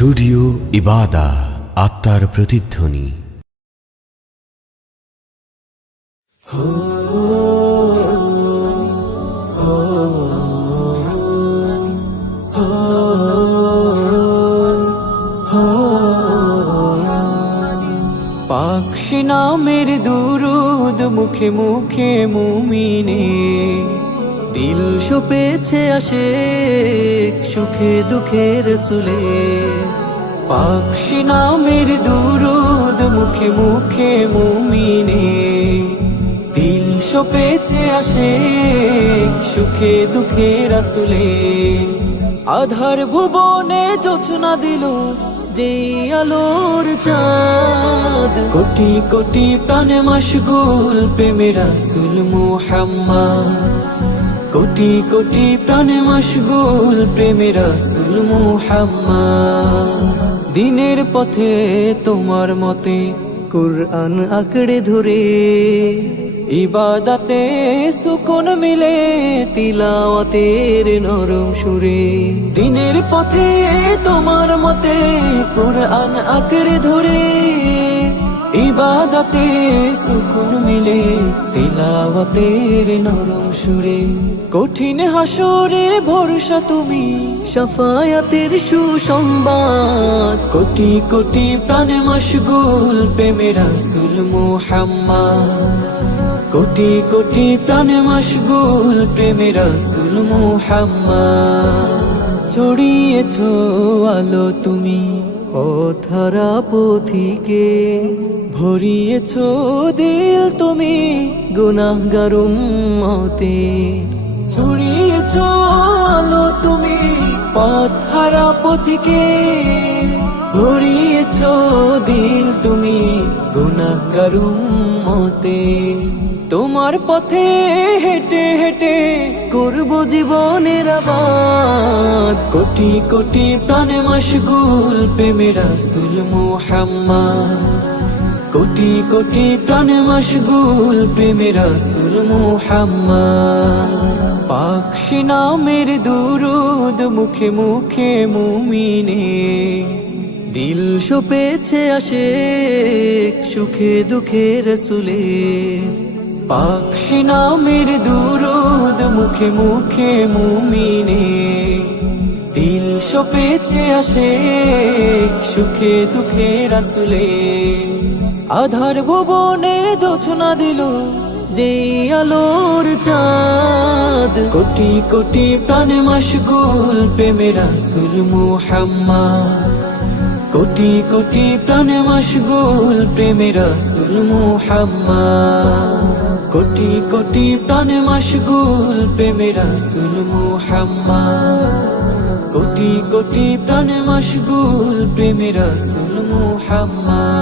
Studio ইবাদা, আত্মার প্রতিধ্বনি। পাকশি নামের দুরুদ মুখে মুখে মুমিনে দিল সপেছে আসে সুখে দুঃখে রসুলে। পাকশি নামের দুরুদ মুখে মুখে মুমিনে দিল সপেছে আসে সুখে দুঃখে রসুলে। আধার ভুবনে জোছনা দিল যে আলোর চাঁদ, কোটি কোটি প্রাণে মশগুল প্রেমে রাসূল মুহাম্মদ। কোটি কোটি প্রাণে মশগুল প্রেমে রাসূল মুহাম্মদ। দিনের পথে তোমার মতে কুরআন আঁকড়ে ধরে ইবাদতে সুকুন মিলে তিলাওয়াতের নরম সুরে। দিনের পথে তোমার মতে কুরআন আঁকড়ে ধরে ইবাদতে সুকুন মিলে তিলাওয়াতের নরম সুরে। কঠিন হাসরে ভরসা তুমি শাফায়াতের সুসংবাদ, কোটি কোটি প্রাণে মশগুল প্রেমে রাসূল মুহাম্মদ। কোটি কোটি প্রাণে মশগুল প্রেমে রাসূল মুহাম্মদ। ছড়িয়েছো আলো তুমি পথহারা পথিকে, ভরিয়েছো দিল তুমি গুনাহগার উম্মতের। ছড়িয়েছো আলো তুমি পথহারা পথিকে, ভরিয়েছো দিল তুমি গুনাহগার উম্মতের। তোমার পথে হেঁটে হেঁটে করব জীবনের আবাদ, কোটি কোটি প্রাণে মশগুল প্রেমে রাসূল মুহাম্মদ। কোটি কোটি প্রাণে মশগুল প্রেমে রাসূল মুহাম্মদ। পাকশি নামের দুরুদ মুখে মুখে মুমিনে দিল সপেছে আসে সুখে দুঃখে রসুলে। পাকশি নামের দুরুদ মুখে মুখে মুমিনে দিল সপেছে আসে সুখে দুঃখে রসুলে। আধার ভুবনে জোছনা দিল যে আলোর চাঁদ, কোটি কোটি প্রাণে মশগুল প্রেমে রাসূল মুহাম্মদ। কোটি কোটি প্রাণে মশগুল প্রেমে রাসূল মুহাম্মদ। কোটি কোটি প্রাণে মশগুল প্রেমে রাসূল মুহাম্মদ। কোটি কোটি প্রাণে মশগুল প্রেমে রাসূল মুহাম্মদ।